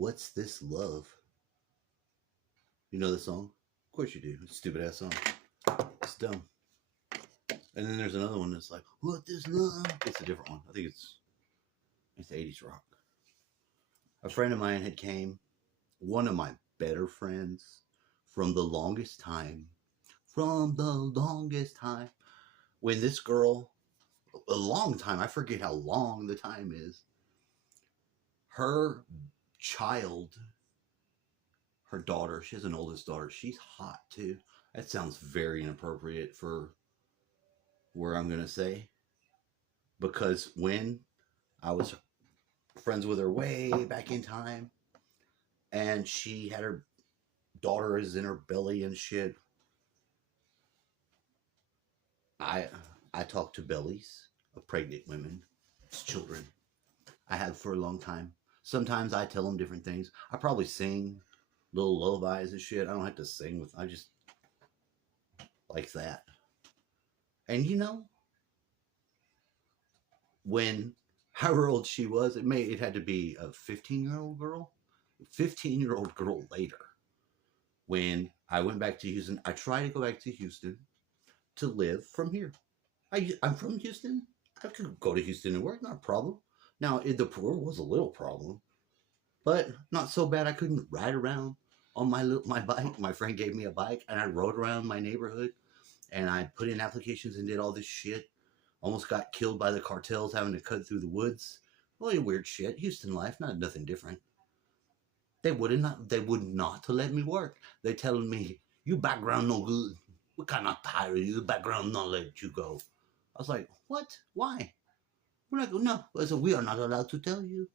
What's This Love? You know the song? Of course you do. Stupid ass song. It's dumb. And then there's another one that's like, What This Love? It's a different one. I think it's 80s rock. A friend of mine had came, one of my better friends from the longest time. From the longest time. When this girl, a long time, I forget how long the time is, her child, her daughter, she has an oldest daughter, she's hot too. That sounds very inappropriate for where I'm going to say. Because when I was friends with her way back in time, and she had her daughter is in her belly and shit, I I talk to bellies of pregnant women, children. I have for a long time. Sometimes I tell them different things. I probably sing little lullabies and shit. I don't have to sing with. I just like that. And you know, when however old she was, it had to be a 15-year-old girl. 15-year-old girl later, when I went back to Houston, I tried to go back to Houston to live from here. I'm from Houston. I could go to Houston and work, not a problem. Now, the poor was a little problem, but not so bad. I couldn't ride around on my bike. My friend gave me a bike, and I rode around my neighborhood, and I put in applications and did all this shit. Almost got killed by the cartels having to cut through the woods. Really weird shit. Houston life, nothing different. They would not to let me work. They telling me, you background no good. We cannot hire you. The background not let you go. I was like, what? Why? We're not going, no. I said, we are not allowed to tell you.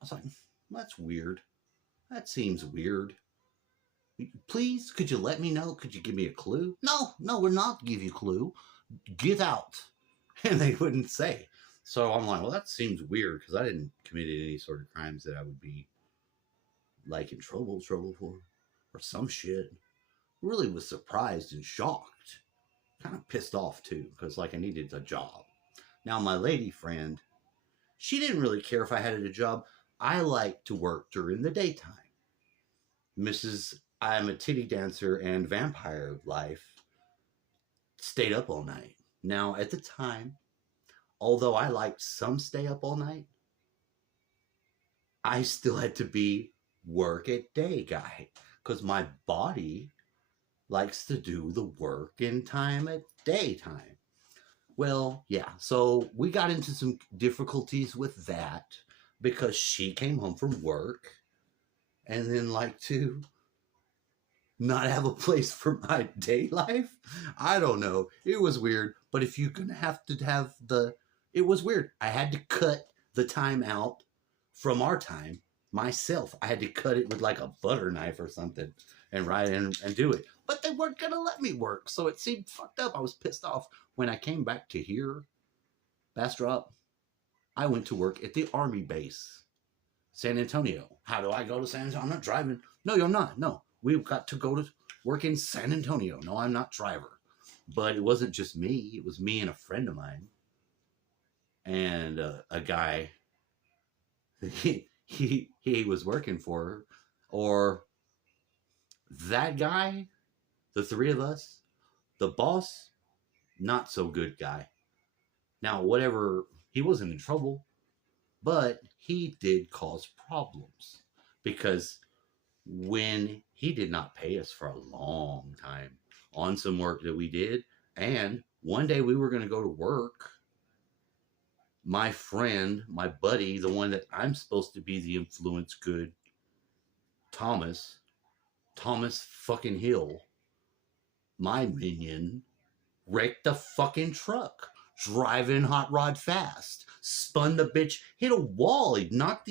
I was like, that's weird. That seems weird. Please, could you let me know? Could you give me a clue? No, we're not give you a clue. Get out. And they wouldn't say. So I'm like, well, that seems weird because I didn't commit any sort of crimes that I would be like in trouble for or some shit. Really was surprised and shocked. Kind of pissed off too because like I needed a job. Now my lady friend, she didn't really care if I had a job. I like to work during the daytime. I'm a titty dancer and vampire life stayed up all night. Now at the time, although I liked some stay up all night, I still had to be work at day guy because my body likes to do the work in time at daytime. Well, yeah, so we got into some difficulties with that because she came home from work and then like to not have a place for my day life. I don't know. It was weird, but if you're going to have it was weird. I had to cut the time out from our time myself. I had to cut it with like a butter knife or something and write in and do it. But they weren't going to let me work. So it seemed fucked up. I was pissed off. When I came back to here, Bastrop, I went to work at the Army base, San Antonio. How do I go to San Antonio? I'm not driving. No, you're not. No, we've got to go to work in San Antonio. No, I'm not driver. But it wasn't just me. It was me and a friend of mine. And a guy, he was working for her. Or that guy, the three of us, the boss, not so good guy. Now, whatever, he wasn't in trouble, but he did cause problems because when he did not pay us for a long time on some work that we did, and one day we were going to go to work, my friend, my buddy, the one that I'm supposed to be the influence good, Thomas fucking Hill, my minion, wrecked the fucking truck, driving hot rod fast, spun the bitch, hit a wall. He knocked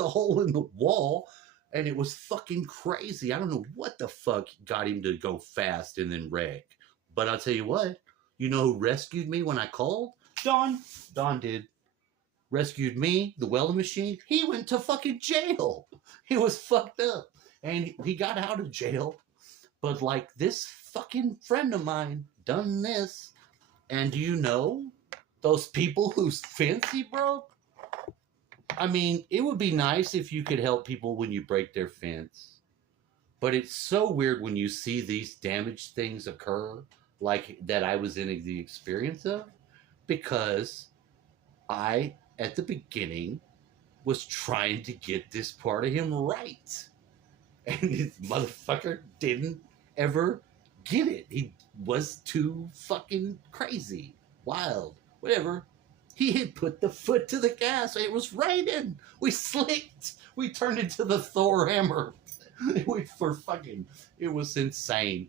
a hole in the wall, and it was fucking crazy. I don't know what the fuck got him to go fast and then wreck. But I'll tell you what, you know who rescued me when I called? Don did. Rescued me, the welding machine. He went to fucking jail. He was fucked up. And he got out of jail. But like this fucking friend of mine done this. And do you know those people whose fence he broke? I mean, it would be nice if you could help people when you break their fence, but it's so weird when you see these damaged things occur, like that I was in the experience of, because I, at the beginning, was trying to get this part of him right. And this motherfucker didn't ever get it. He was too fucking crazy, wild, whatever. He had put the foot to the gas. It was raining. We slicked. We turned into the Thor hammer. It was insane.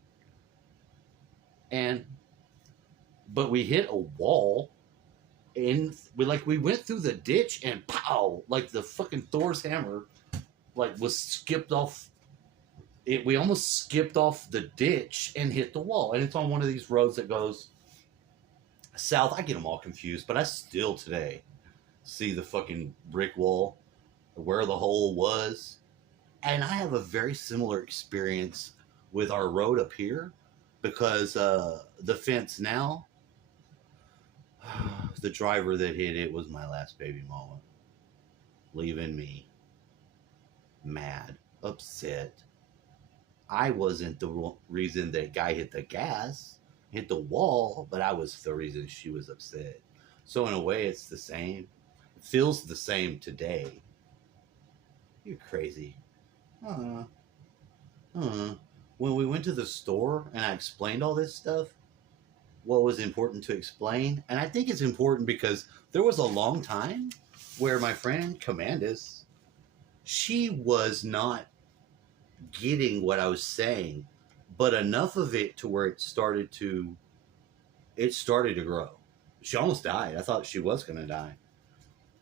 But we hit a wall, and we went through the ditch, and pow, like the fucking Thor's hammer, like was skipped off. We almost skipped off the ditch and hit the wall, and it's on one of these roads that goes south. I get them all confused, but I still today see the fucking brick wall where the hole was. And I have a very similar experience with our road up here, because the fence now, the driver that hit it was my last baby mama, leaving me mad, upset. I wasn't the reason that guy hit the gas, hit the wall, but I was the reason she was upset. So in a way, it's the same. It feels the same today. You're crazy. When we went to the store and I explained all this stuff, what was important to explain, and I think it's important because there was a long time where my friend Commandus, she was not getting what I was saying, but enough of it to where it started to grow. She almost died. I thought she was going to die.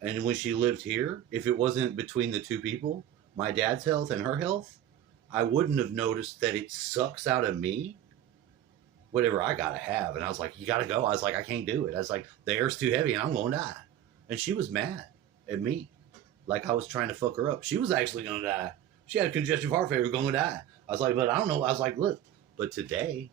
And when she lived here, if it wasn't between the two people, my dad's health and her health, I wouldn't have noticed that it sucks out of me whatever I gotta have. And I was like, you gotta go. I was like, I can't do it. I was like, the air's too heavy and I'm gonna die. And she was mad at me, like I was trying to fuck her up. She was actually gonna die. She had a congestive heart failure, gonna die. I was like, but I don't know. I was like, look. But today,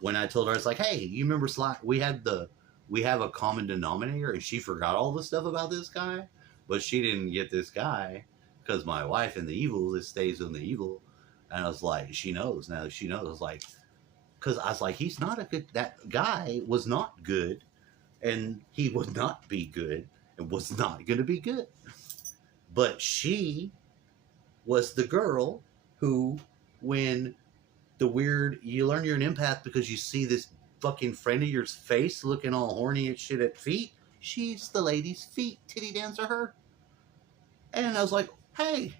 when I told her, I was like, hey, you remember Sly? We have a common denominator, and she forgot all the stuff about this guy, but she didn't get this guy because my wife and the evil, it stays in the evil. And I was like, she knows now. She knows. I was like, because I was like, he's not a good. That guy was not good, and he would not be good, and was not going to be good. But she was the girl who, when the weird, you learn you're an empath because you see this fucking friend of yours face looking all horny and shit at feet. She's the lady's feet. Titty dancer her. And I was like, hey,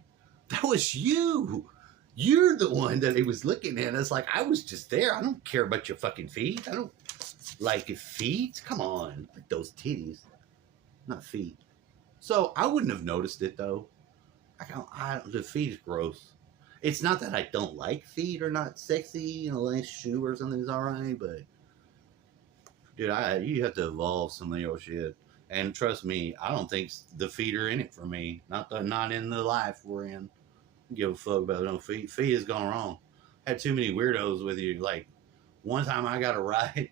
that was you. You're the one that he was looking at. It's like, I was just there. I don't care about your fucking feet. I don't like your feet. Come on. Like those titties. Not feet. So I wouldn't have noticed it though. The feet is gross. It's not that I don't like feet or not sexy. You know, a nice shoe or something is alright, but dude, you have to evolve some of your shit. And trust me, I don't think the feet are in it for me. Not in the life we're in. Give a fuck about no feet. Feet has gone wrong. Had too many weirdos with you. Like one time I got a ride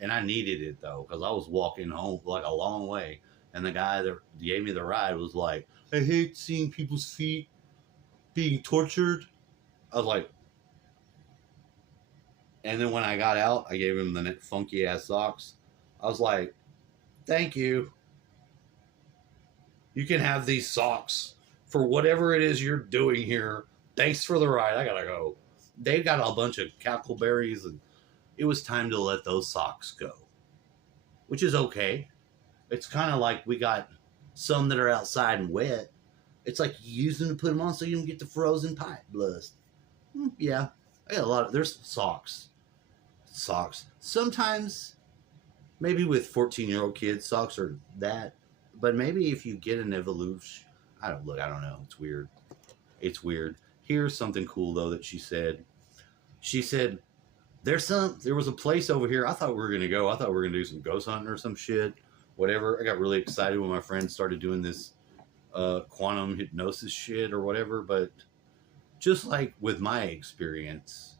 and I needed it though, because I was walking home like a long way, and the guy that gave me the ride was like, I hate seeing people's feet being tortured. I was like, and then when I got out, I gave him the funky ass socks. I was like, thank you. You can have these socks for whatever it is you're doing here. Thanks for the ride. I gotta go. They got a bunch of cackleberries, and it was time to let those socks go, which is okay. It's kind of like we got some that are outside and wet. It's like you use them to put them on so you don't get the frozen pipe blast. Yeah, I got a lot of. There's socks. Sometimes, maybe with 14-year-old kids, socks are that. But maybe if you get an evolution, I don't know. It's weird. Here's something cool though that she said. She said, there was a place over here. I thought we were gonna go. I thought we were gonna do some ghost hunting or some shit. Whatever. I got really excited when my friends started doing this quantum hypnosis shit or whatever. But just like with my experience,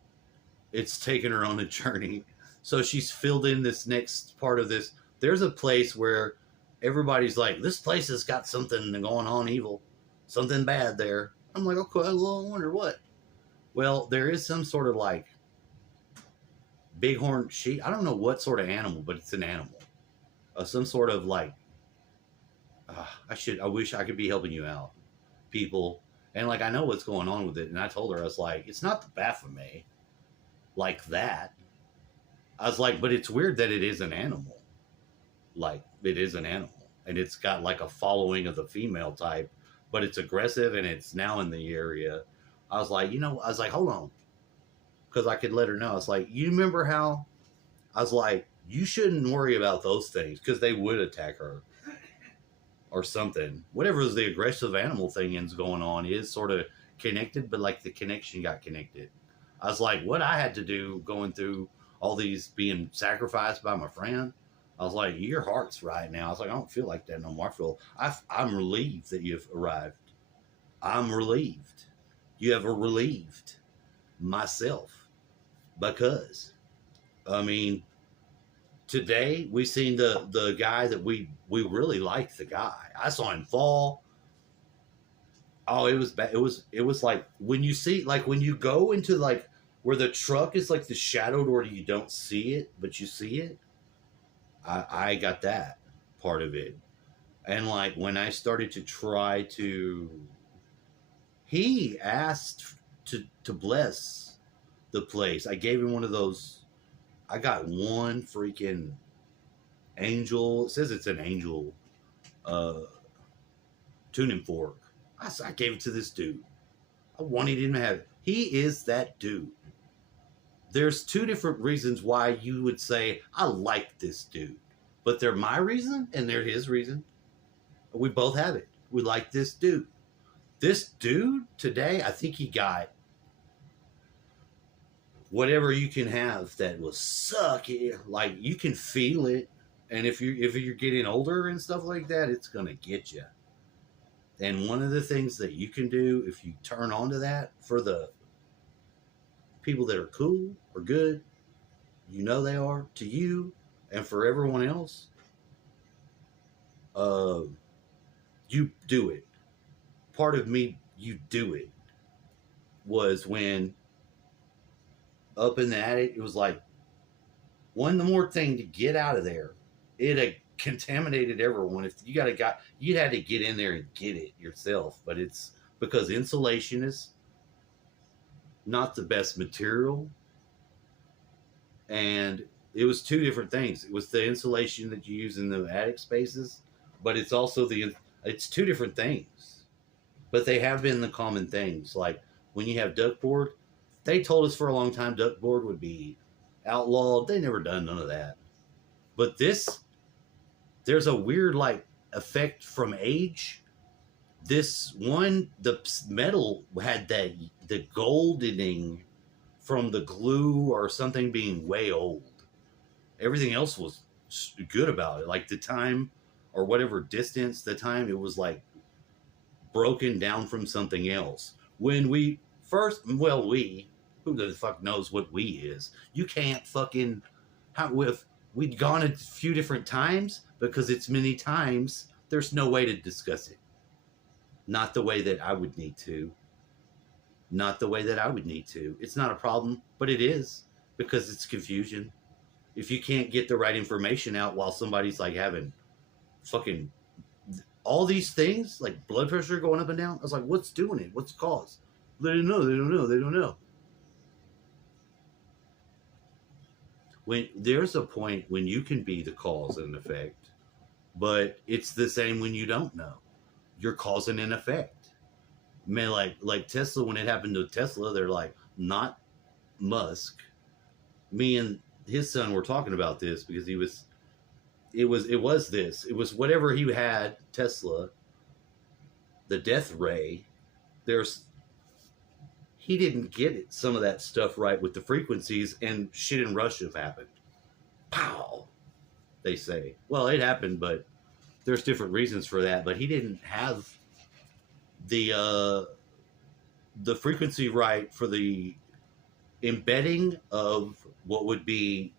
it's taken her on a journey. So she's filled in this next part of this. There's a place where everybody's like, this place has got something going on evil, something bad there. I'm like, okay, well, I wonder what. Well, there is some sort of like bighorn sheep. I don't know what sort of animal, but it's an animal. Some sort of like, I wish I could be helping you out, people. And like, I know what's going on with it. And I told her, I was like, it's not the Baphomet like that. I was like, but it's weird that it is an animal. Like, it is an animal. And it's got like a following of the female type, but it's aggressive and it's now in the area. I was like, I was like, hold on. Because I could let her know. I was like, you remember how? I was like, you shouldn't worry about those things because they would attack her or something. Whatever the aggressive animal thing is going on is sort of connected, but like the connection got connected. I was like, what I had to do going through all these being sacrificed by my friend. I was like, your heart's right now. I was like, I don't feel like that no more. I'm relieved that you've arrived. I'm relieved. You have relieved myself because, I mean, today we seen the guy that we really liked. The guy, I saw him fall. Oh, it was bad. It was like when you see, like when you go into like where the truck is like the shadowed where you don't see it, but you see it. I got that part of it. And like when I started to try to, he asked to bless the place. I gave him one of those. I got one freaking angel. It says it's an angel tuning fork. I gave it to this dude. I wanted him to have it. He is that dude. There's two different reasons why you would say, I like this dude. But they're my reason and they're his reason. We both have it. We like this dude. This dude today, I think he got whatever you can have that will suck. Like you can feel it. And if you're getting older and stuff like that, it's going to get you. And one of the things that you can do if you turn on to that for the people that are cool or good, they are to you and for everyone else, you do it. Part of me, you do it, was when up in the attic, it was like one more thing to get out of there. It had contaminated everyone. If you you'd had to get in there and get it yourself. But it's because insulation is not the best material. And it was two different things. It was the insulation that you use in the attic spaces, but it's also it's two different things. But they have been the common things. Like when you have duckboard, they told us for a long time duckboard would be outlawed. They never done none of that. But there's a weird like effect from age. This one, the metal had the goldening from the glue or something being way old. Everything else was good about it. Like the time or whatever distance, the time, it was like broken down from something else. When we first, who the fuck knows what we is? You can't fucking, we'd gone a few different times because it's many times. There's no way to discuss it. Not the way that I would need to. Not the way that I would need to. It's not a problem, but it is because it's confusion. If you can't get the right information out while somebody's like having fucking all these things, like blood pressure going up and down, I was like, what's doing it? What's the cause? They don't know. When there's a point when you can be the cause and effect, but it's the same when you don't know. You're causing an effect. Man, like Tesla, when it happened to Tesla, they're like, not Musk. Me and his son were talking about this because it was whatever he had, Tesla, the death ray. He didn't get some of that stuff right with the frequencies, and shit in Russia have happened. Pow, they say. Well, it happened, but there's different reasons for that. But he didn't have the frequency right for the embedding of what would be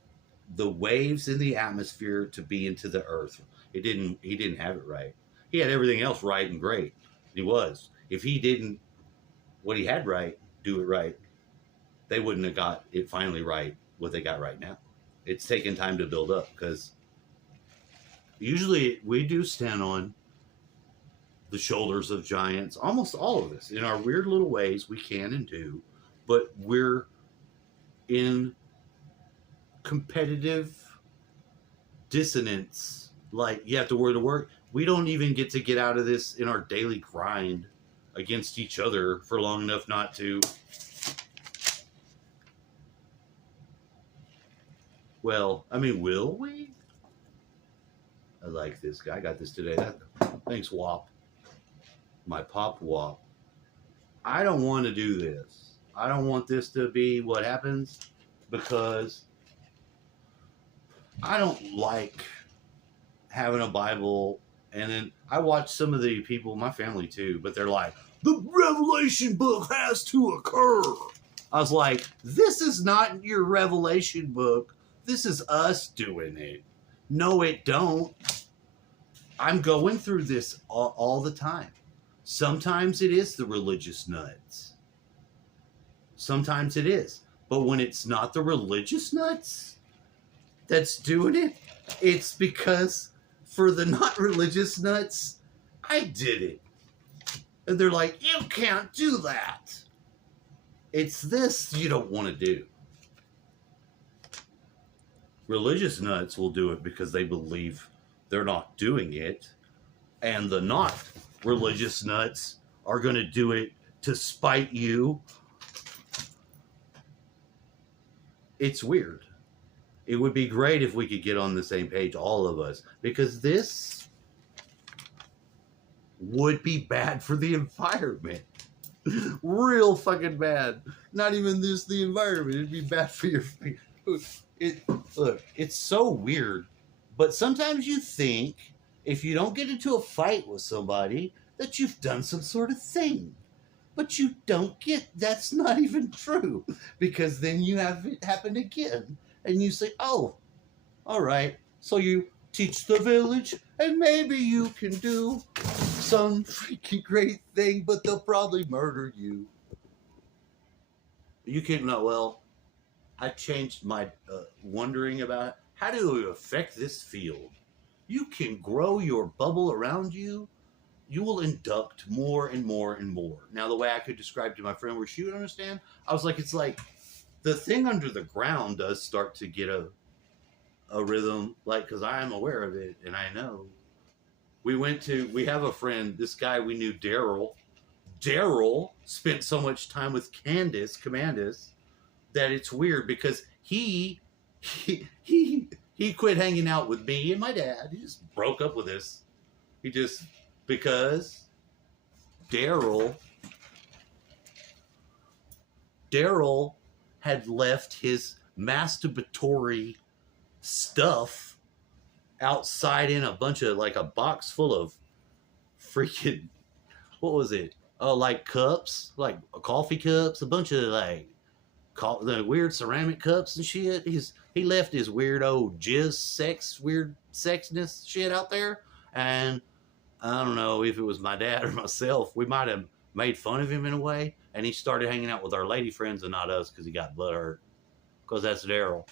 the waves in the atmosphere to be into the earth. He didn't have it right. He had everything else right and great. He was. If he didn't what he had right, do it right, they wouldn't have got it finally right, what they got right now. It's taken time to build up because usually we do stand on the shoulders of giants, almost all of us. In our weird little ways, we can and do, but we're in competitive dissonance. Like, you have to wear the work. We don't even get to get out of this in our daily grind against each other for long enough not to. Well, I mean, will we? I like this guy. I got this today. Thanks, WAP. My Pop WAP. I don't want to do this. I don't want this to be what happens because I don't like having a Bible. And then I watch some of the people, my family too, but they're like, the Revelation book has to occur. I was like, this is not your Revelation book. This is us doing it. No, it don't. I'm going through this all the time. Sometimes it is the religious nuts. Sometimes it is. But when it's not the religious nuts that's doing it, it's because for the not religious nuts, I did it. And they're like, you can't do that. It's this you don't want to do. Religious nuts will do it because they believe they're not doing it. And the not religious nuts are going to do it to spite you. It's weird. It would be great if we could get on the same page, all of us, because this would be bad for the environment. Real fucking bad. Not even this, the environment. It'd be bad for your... Look, it's so weird, but sometimes you think if you don't get into a fight with somebody that you've done some sort of thing. But you don't get, that's not even true, because then you have it happen again, and you say, oh, all right, so you teach the village, and maybe you can do some freaking great thing, but they'll probably murder you. You can't, no, well, I changed my wondering about how do you affect this field. You can grow your bubble around you. You will induct more and more and more. Now, the way I could describe to my friend where she would understand, I was like, it's like the thing under the ground does start to get a rhythm, like, because I am aware of it and I know. We have a friend, this guy we knew, Daryl. Daryl spent so much time with Candace, that it's weird because he quit hanging out with me and my dad. He just broke up with us. Because Daryl had left his masturbatory stuff outside in a bunch of, like, a box full of freaking, what was it? Oh, like cups, like coffee cups, a bunch of like the weird ceramic cups and shit. He left his weird old weird sexness shit out there, and I don't know if it was my dad or myself. We might have made fun of him in a way, and he started hanging out with our lady friends and not us because he got butt hurt. Because that's Daryl.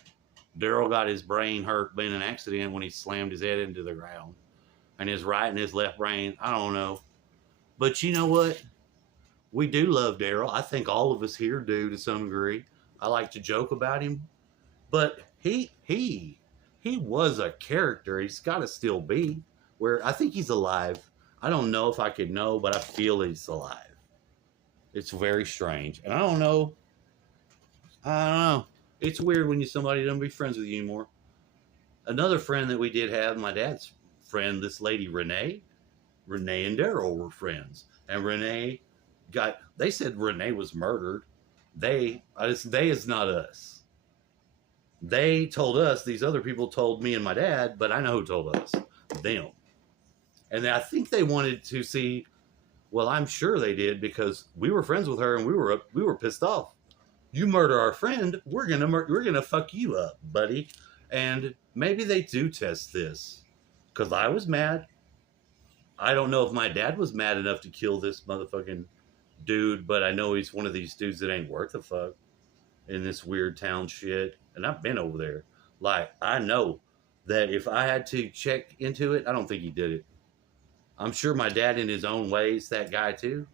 Daryl got his brain hurt in an accident when he slammed his head into the ground, and his right and his left brain, I don't know. But you know what? We do love Daryl. I think all of us here do to some degree. I like to joke about him, but he was a character. He's got to still be. Where I think he's alive. I don't know if I could know, but I feel he's alive. It's very strange, and I don't know. It's weird when somebody doesn't be friends with you anymore. Another friend that we did have, my dad's friend, this lady Renee and Daryl were friends, and they said Renee was murdered. They is not us. They told us, these other people told me and my dad, but I know who told us. Them. And I think they wanted to see, well, I'm sure they did, because we were friends with her and we were pissed off. You murder our friend, we're gonna fuck you up, buddy. And maybe they do test this, because I was mad. I don't know if my dad was mad enough to kill this motherfucking dude, but I know he's one of these dudes that ain't worth a fuck in this weird town shit. And I've been over there. Like, I know that if I had to check into it, I don't think he did it. I'm sure my dad, in his own ways, that guy too.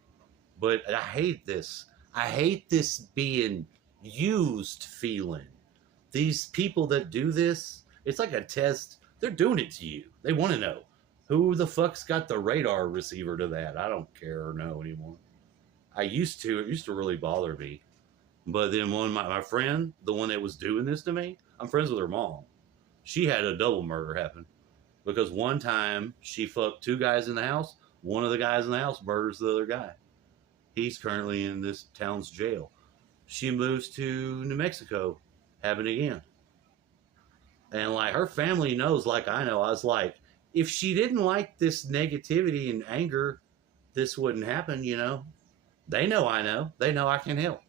But I hate this. I hate this being used feeling. These people that do this, it's like a test. They're doing it to you. They want to know who the fuck's got the radar receiver to that. I don't care or know anymore. It used to really bother me. But then my friend, the one that was doing this to me, I'm friends with her mom. She had a double murder happen because one time she fucked two guys in the house. One of the guys in the house murders the other guy. He's currently in this town's jail. She moves to New Mexico. Happened again. And like her family knows, like I know, I was like, if she didn't like this negativity and anger, this wouldn't happen, you know. They know I know. They know I can help.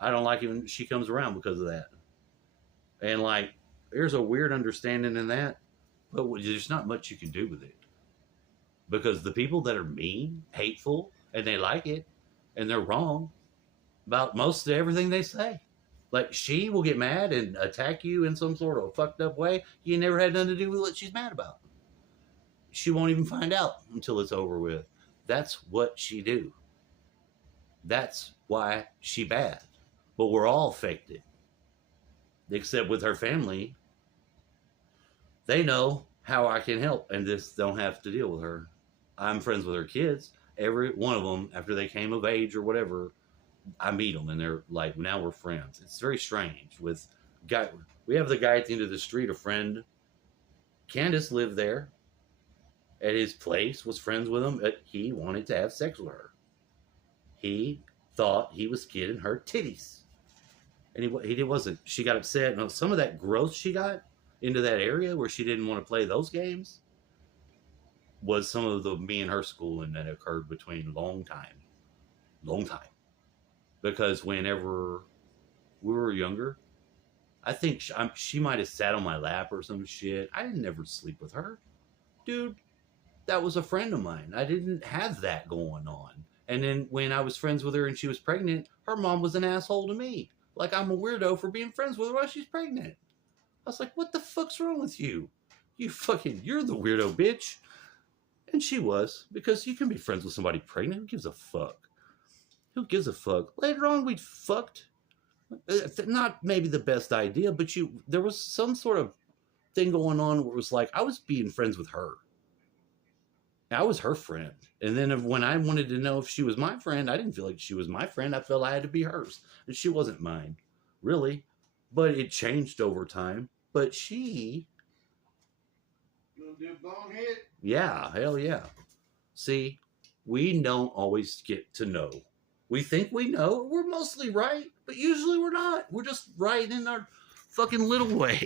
I don't like it when she comes around because of that. And like, there's a weird understanding in that, but there's not much you can do with it. Because the people that are mean, hateful, and they like it, and they're wrong about most of everything they say. Like, she will get mad and attack you in some sort of fucked up way. You never had nothing to do with what she's mad about. She won't even find out until it's over with. That's what she do. That's why she bad. But we're all affected. Except with her family. They know how I can help and just don't have to deal with her. I'm friends with her kids. Every one of them, after they came of age or whatever, I meet them and they're like, now we're friends. It's very strange. We have the guy at the end of the street, a friend. Candace lived there at his place, was friends with him. He wanted to have sex with her. He thought he was getting her titties. And he wasn't. She got upset. And some of that growth she got into that area where she didn't want to play those games was some of the me and her schooling that occurred between long time. Because whenever we were younger, I think she might have sat on my lap or some shit. I didn't ever sleep with her. Dude, that was a friend of mine. I didn't have that going on. And then when I was friends with her and she was pregnant, her mom was an asshole to me. Like I'm a weirdo for being friends with her while she's pregnant. I was like, what the fuck's wrong with you? You're the weirdo bitch. And she was, because you can be friends with somebody pregnant. Who gives a fuck? Who gives a fuck? Later on, we'd fucked. Not maybe the best idea, but there was some sort of thing going on where it was like, I was being friends with her. I was her friend. And then when I wanted to know if she was my friend, I didn't feel like she was my friend. I felt I had to be hers. And she wasn't mine, really. But it changed over time. But she... You gonna do bonehead? Yeah, hell yeah. See, we don't always get to know. We think we know. We're mostly right, but usually we're not. We're just right in our fucking little way.